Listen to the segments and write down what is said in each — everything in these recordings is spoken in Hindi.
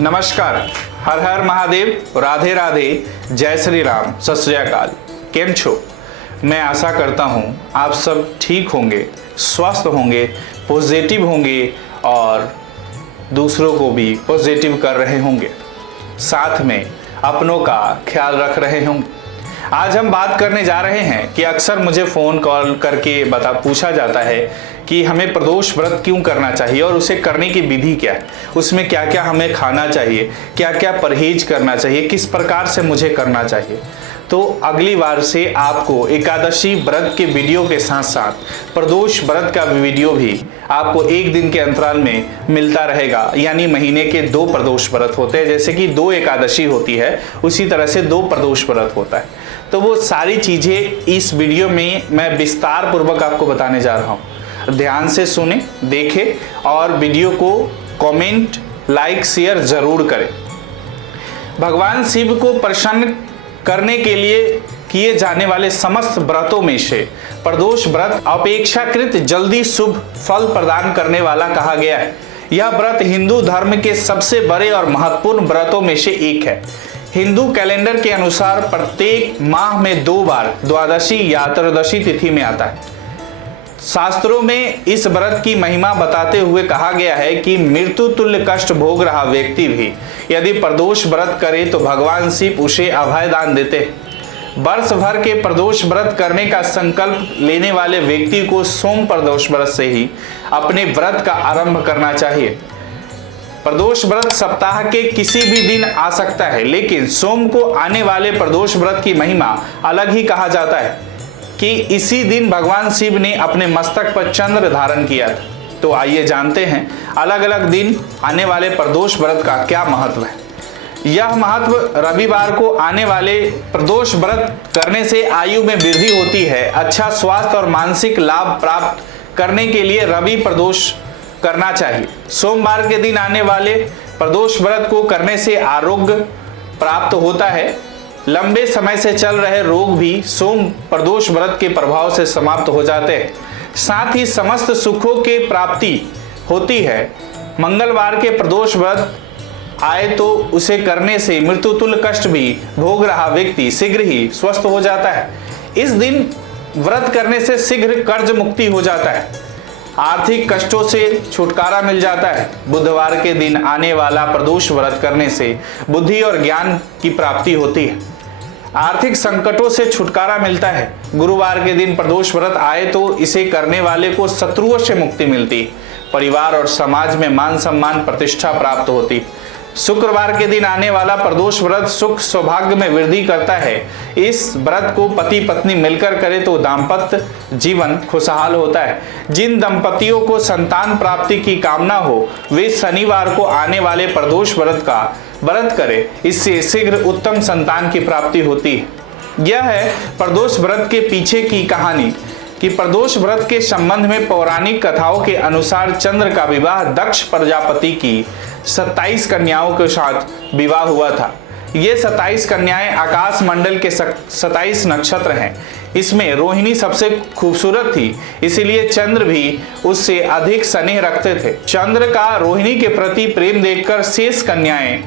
नमस्कार, हर हर महादेव, राधे राधे, जय श्री राम, सत श्री अकाल। केम छो? मैं आशा करता हूँ आप सब ठीक होंगे, स्वस्थ होंगे, पॉजिटिव होंगे और दूसरों को भी पॉजिटिव कर रहे होंगे, साथ में अपनों का ख्याल रख रहे होंगे। आज हम बात करने जा रहे हैं कि अक्सर मुझे फ़ोन कॉल करके पूछा जाता है कि हमें प्रदोष व्रत क्यों करना चाहिए और उसे करने की विधि क्या है, उसमें क्या क्या हमें खाना चाहिए, क्या क्या परहेज करना चाहिए, किस प्रकार से मुझे करना चाहिए। तो अगली बार से आपको एकादशी व्रत के वीडियो के साथ साथ प्रदोष व्रत का वीडियो भी आपको एक दिन के अंतराल में मिलता रहेगा। यानी महीने के 2 प्रदोष व्रत होते हैं, जैसे कि 2 एकादशी होती है उसी तरह से 2 प्रदोष व्रत होता है। तो वो सारी चीज़ें इस वीडियो में मैं विस्तार पूर्वक आपको बताने जा रहा हूँ। ध्यान से सुने, देखें और वीडियो को कमेंट, लाइक, शेयर जरूर करें। भगवान शिव को प्रसन्न करने के लिए किए जाने वाले समस्त व्रतों में से प्रदोष व्रत अपेक्षाकृत जल्दी शुभ फल प्रदान करने वाला कहा गया है। यह व्रत हिंदू धर्म के सबसे बड़े और महत्वपूर्ण व्रतों में से एक है। हिंदू कैलेंडर के अनुसार प्रत्येक माह में 2 बार द्वादशी या त्रयोदशी तिथि में आता है। शास्त्रों में इस व्रत की महिमा बताते हुए कहा गया है कि मृत्यु तुल्य कष्ट भोग रहा व्यक्ति भी यदि प्रदोष व्रत करे तो भगवान शिव उसे अभय दान देते हैं। वर्ष भर के प्रदोष व्रत करने का संकल्प लेने वाले व्यक्ति को सोम प्रदोष व्रत से ही अपने व्रत का आरंभ करना चाहिए। प्रदोष व्रत सप्ताह के किसी भी दिन आ सकता है, लेकिन सोम को आने वाले प्रदोष व्रत की महिमा अलग ही कहा जाता है कि इसी दिन भगवान शिव ने अपने मस्तक पर चंद्र धारण किया था। तो आइए जानते हैं अलग अलग दिन आने वाले प्रदोष व्रत का क्या महत्व है। यह महत्व रविवार को आने वाले प्रदोष व्रत करने से आयु में वृद्धि होती है। अच्छा स्वास्थ्य और मानसिक लाभ प्राप्त करने के लिए रवि प्रदोष करना चाहिए। सोमवार के दिन आने वाले प्रदोष व्रत को करने से आरोग्य प्राप्त होता है। लंबे समय से चल रहे रोग भी सोम प्रदोष व्रत के प्रभाव से समाप्त हो जाते हैं। साथ ही समस्त सुखों की प्राप्ति होती है। मंगलवार के प्रदोष व्रत आए तो उसे करने से मृत्यु तुल्य कष्ट भी भोग रहा व्यक्ति शीघ्र ही स्वस्थ हो जाता है। इस दिन व्रत करने से शीघ्र कर्ज मुक्ति हो जाता है, आर्थिक कष्टों से छुटकारा मिल जाता है। बुधवार के दिन आने वाला प्रदोष व्रत करने से बुद्धि और ज्ञान की प्राप्ति होती है, आर्थिक संकटों से छुटकारा मिलता है। गुरुवार के दिन प्रदोष व्रत आए तो इसे करने वाले को शत्रुओं से मुक्ति मिलती, परिवार और समाज में मान सम्मान प्रतिष्ठा प्राप्त होती। शुक्रवार के दिन आने वाला प्रदोष व्रत सुख सौभाग्य में वृद्धि करता है। इस व्रत को पति पत्नी मिलकर करे तो दाम्पत्य जीवन खुशहाल होता है। जिन दंपतियों को संतान प्राप्ति की कामना हो वे शनिवार को आने वाले प्रदोष व्रत का व्रत करें, इससे शीघ्र उत्तम संतान की प्राप्ति होती है। यह है प्रदोष व्रत के पीछे की कहानी कि प्रदोष व्रत के संबंध में पौराणिक कथाओं के अनुसार चंद्र का विवाह दक्ष प्रजापति की 27 कन्याओं के साथ विवाह हुआ था। ये 27 कन्याएं आकाश मंडल के 27 नक्षत्र हैं। इसमें रोहिणी सबसे खूबसूरत थी, इसीलिए चंद्र भी उससे अधिक स्नेह रखते थे। चंद्र का रोहिणी के प्रति प्रेम देखकर शेष कन्याएं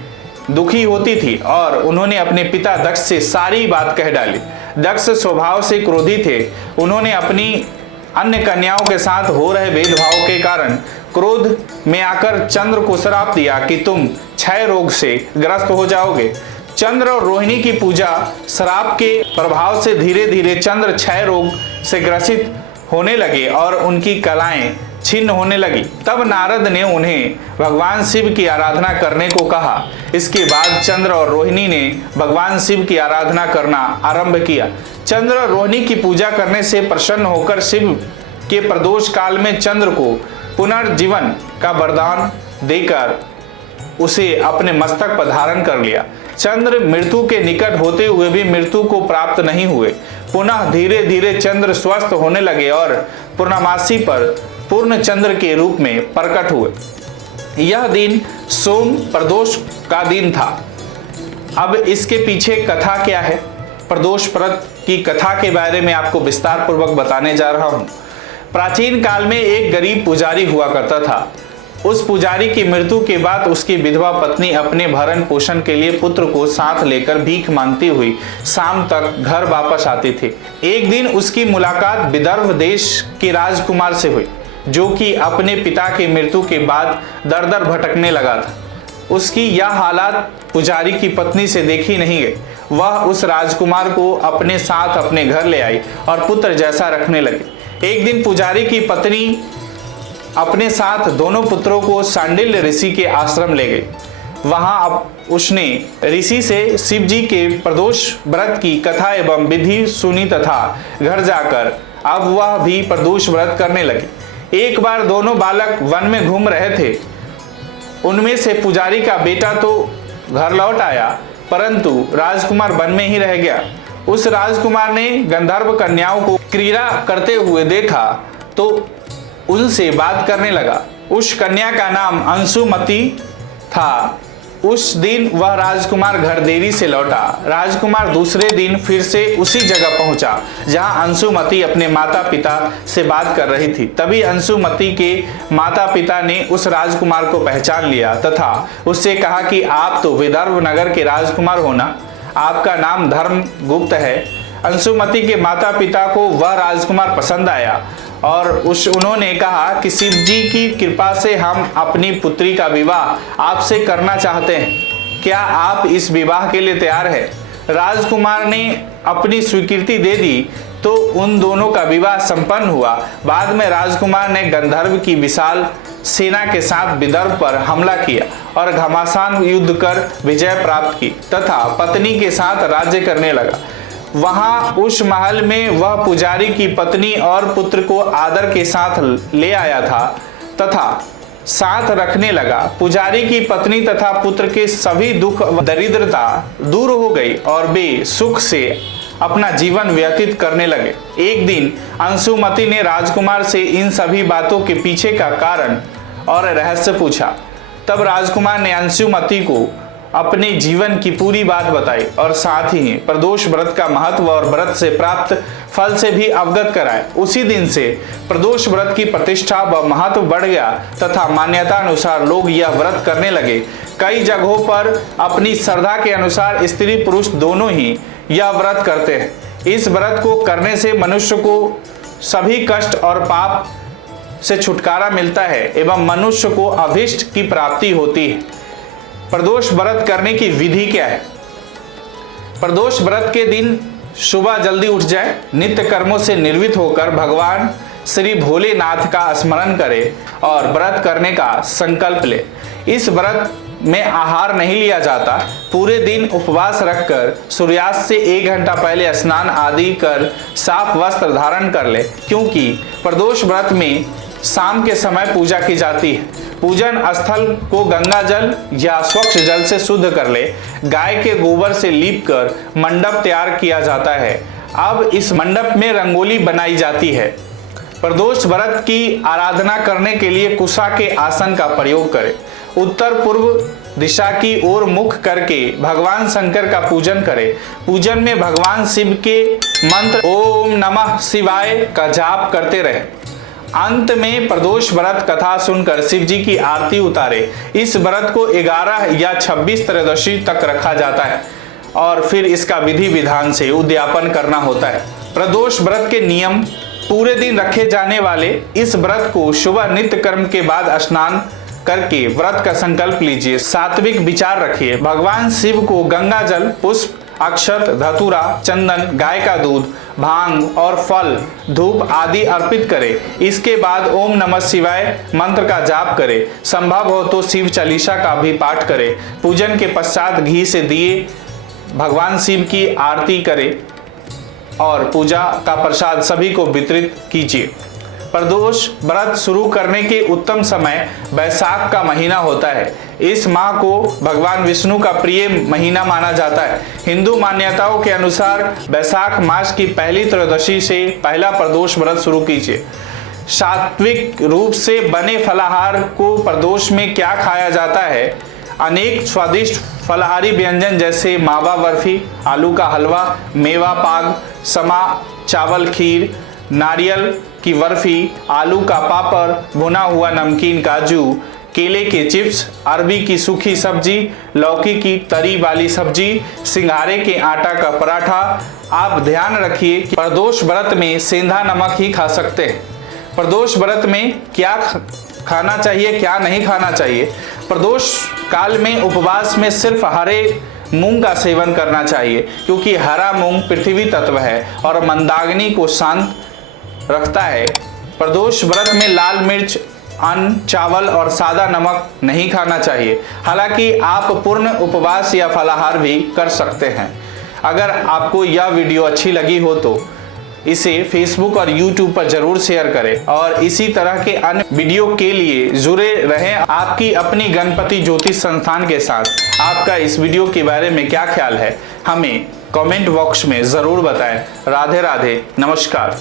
दुखी होती थी और उन्होंने अपने पिता दक्ष से सारी बात कह डाली। दक्ष स्वभाव से क्रोधी थे। उन्होंने अपनी अन्य कन्याओं के साथ हो रहे भेदभाव के कारण क्रोध में आकर चंद्र को श्राप दिया कि तुम क्षय रोग से ग्रस्त हो जाओगे। चंद्र और रोहिणी की पूजा श्राप के प्रभाव से धीरे धीरे चंद्र क्षय रोग से ग्रसित होने लगे और उनकी कलाएं छिन्न होने लगी। तब नारद ने उन्हें भगवान शिव की आराधना करने को कहा। इसके बाद चंद्र और रोहिणी ने भगवान शिव की आराधना करना आरंभ किया। चंद्र और रोहिणी की पूजा करने से प्रसन्न होकर शिव के प्रदोष काल में चंद्र को पुनर्जीवन का वरदान देकर उसे अपने मस्तक पर धारण कर लिया। चंद्र मृत्यु के निकट होते हुए भी मृत्यु को प्राप्त नहीं हुए। पुनः धीरे धीरे चंद्र स्वस्थ होने लगे और पूर्णमासी पर पूर्ण चंद्र के रूप में प्रकट हुए। यह दिन सोम प्रदोष का दिन था। अब इसके पीछे कथा क्या है, प्रदोष व्रत की कथा के बारे में आपको विस्तार पूर्वक बताने जा रहा हूं। प्राचीन काल में एक गरीब पुजारी हुआ करता था। उस पुजारी की मृत्यु के बाद उसकी विधवा पत्नी अपने भरण पोषण के लिए पुत्र को साथ लेकर भीख मांगती हुई शाम तक घर वापस आती थी। एक दिन उसकी मुलाकात विदर्भ देश के राजकुमार से हुई, जो कि अपने पिता की मृत्यु के बाद दर दर भटकने लगा था। उसकी यह हालत पुजारी की पत्नी से देखी नहीं गई। वह उस राजकुमार को अपने साथ अपने घर ले आई और पुत्र जैसा रखने लगी। एक दिन पुजारी की पत्नी अपने साथ दोनों पुत्रों को सांडिल्य ऋषि के आश्रम ले गई। वहां अब उसने ऋषि से शिव जी के प्रदोष व्रत की कथा एवं विधि सुनी तथा घर जाकर अब वह भी प्रदोष व्रत करने लगी। एक बार दोनों बालक वन में घूम रहे थे। उनमें से पुजारी का बेटा तो घर लौट आया, परंतु राजकुमार वन में ही रह गया। उस राजकुमार ने गंधर्व कन्याओं को क्रीड़ा करते हुए देखा तो उनसे बात करने लगा। उस कन्या का नाम अंशुमति था। उस दिन वह राजकुमार घर देरी से लौटा। राजकुमार दूसरे दिन फिर से उसी जगह पहुंचा जहां अंशुमति अपने माता पिता से बात कर रही थी। तभी अंशुमति के माता पिता ने उस राजकुमार को पहचान लिया तथा उससे कहा कि आप तो विदर्भ नगर के राजकुमार हो ना, आपका नाम धर्मगुप्त है। अंशुमति के माता पिता को वह राजकुमार पसंद आया और उन्होंने कहा कि शिव जी की कृपा से हम अपनी पुत्री का विवाह आपसे करना चाहते हैं। क्या आप इस विवाह के लिए तैयार हैं? राजकुमार ने अपनी स्वीकृति दे दी तो उन दोनों का विवाह संपन्न हुआ। बाद में राजकुमार ने गंधर्व की विशाल सेना के साथ विदर्भ पर हमला किया और घमासान युद्ध कर विजय प्राप्त की तथा पत्नी के साथ राज्य करने लगा। वहां उस महल में वह पुजारी की पत्नी और पुत्र को आदर के साथ ले आया था तथा साथ रखने लगा। पुजारी की पत्नी तथा पुत्र के सभी दुख दरिद्रता दूर हो गई और वे सुख से अपना जीवन व्यतीत करने लगे। एक दिन अंशुमति ने राजकुमार से इन सभी बातों के पीछे का कारण और रहस्य पूछा। तब राजकुमार ने अंशुमति को अपने जीवन की पूरी बात बताई और साथ ही प्रदोष व्रत का महत्व और व्रत से प्राप्त फल से भी अवगत कराए। उसी दिन से प्रदोष व्रत की प्रतिष्ठा व महत्व बढ़ गया तथा मान्यता अनुसार लोग यह व्रत करने लगे। कई जगहों पर अपनी श्रद्धा के अनुसार स्त्री पुरुष दोनों ही यह व्रत करते हैं। इस व्रत को करने से मनुष्य को सभी कष्ट और पाप से छुटकारा मिलता है एवं मनुष्य को अभीष्ट की प्राप्ति होती है। प्रदोष व्रत करने की विधि क्या है? प्रदोष व्रत के दिन सुबह जल्दी उठ जाए, नित्य कर्मों से निर्वित होकर भगवान श्री भोलेनाथ का स्मरण करे और व्रत करने का संकल्प ले। इस व्रत में आहार नहीं लिया जाता। पूरे दिन उपवास रखकर सूर्यास्त से 1 घंटा पहले स्नान आदि कर साफ वस्त्र धारण कर ले, क्योंकि प्रदोष व्रत में शाम के समय पूजा की जाती है। पूजन स्थल को गंगा जल या स्वच्छ जल से शुद्ध कर ले। गाय के गोबर से लीप कर मंडप तैयार किया जाता है। अब इस मंडप में रंगोली बनाई जाती है। प्रदोष व्रत की आराधना करने के लिए कुशा के आसन का प्रयोग करें। उत्तर पूर्व दिशा की ओर मुख करके भगवान शंकर का पूजन करें। पूजन में भगवान शिव के मंत्र ओम नमः शिवाय का जाप करते रहे। अंत में प्रदोष व्रत कथा सुनकर शिव जी की आरती उतारे। इस व्रत को 11 या 26 त्रयोदशी तक रखा जाता है और फिर इसका विधि विधान से उद्यापन करना होता है। प्रदोष व्रत के नियम: पूरे दिन रखे जाने वाले इस व्रत को सुबह नित्य कर्म के बाद स्नान करके व्रत का संकल्प लीजिए। सात्विक विचार रखिए। भगवान शिव को गंगा जल, पुष्प, अक्षत, धतूरा, चंदन, गाय का दूध, भांग और फल, धूप आदि अर्पित करें। इसके बाद ओम नमः शिवाय मंत्र का जाप करें। संभव हो तो शिव चालीसा का भी पाठ करें। पूजन के पश्चात घी से दिए भगवान शिव की आरती करें और पूजा का प्रसाद सभी को वितरित कीजिए। प्रदोष व्रत शुरू करने के उत्तम समय बैसाख का महीना होता है। इस माह को भगवान विष्णु का प्रिय महीना माना जाता है। हिंदू मान्यताओं के अनुसार बैसाख मास की पहली त्रयोदशी से पहला प्रदोष व्रत शुरू कीजिए। सात्विक रूप से बने फलाहार को प्रदोष में क्या खाया जाता है? अनेक स्वादिष्ट फलाहारी व्यंजन जैसे मावा बर्फी, आलू का हलवा, मेवा पाक, समा चावल खीर, नारियल की बर्फी, आलू का पापड़, भुना हुआ नमकीन काजू, केले के चिप्स, अरबी की सूखी सब्जी, लौकी की तरी वाली सब्जी, सिंघाड़े के आटा का पराठा। आप ध्यान रखिए कि प्रदोष व्रत में सेंधा नमक ही खा सकते हैं। प्रदोष व्रत में क्या खाना चाहिए, क्या नहीं खाना चाहिए। प्रदोष काल में उपवास में सिर्फ हरे मूंग का सेवन करना चाहिए, क्योंकि हरा मूंग पृथ्वी तत्व है और मंदाग्नि को शांत रखता है। प्रदोष व्रत में लाल मिर्च, अन्न, चावल और सादा नमक नहीं खाना चाहिए। हालांकि आप पूर्ण उपवास या फलाहार भी कर सकते हैं। अगर आपको यह वीडियो अच्छी लगी हो तो इसे फेसबुक और यूट्यूब पर जरूर शेयर करें और इसी तरह के अन्य वीडियो के लिए जुड़े रहें आपकी अपनी गणपति ज्योतिष संस्थान के साथ। आपका इस वीडियो के बारे में क्या ख्याल है, हमें कमेंट बॉक्स में जरूर बताएं। राधे राधे, नमस्कार।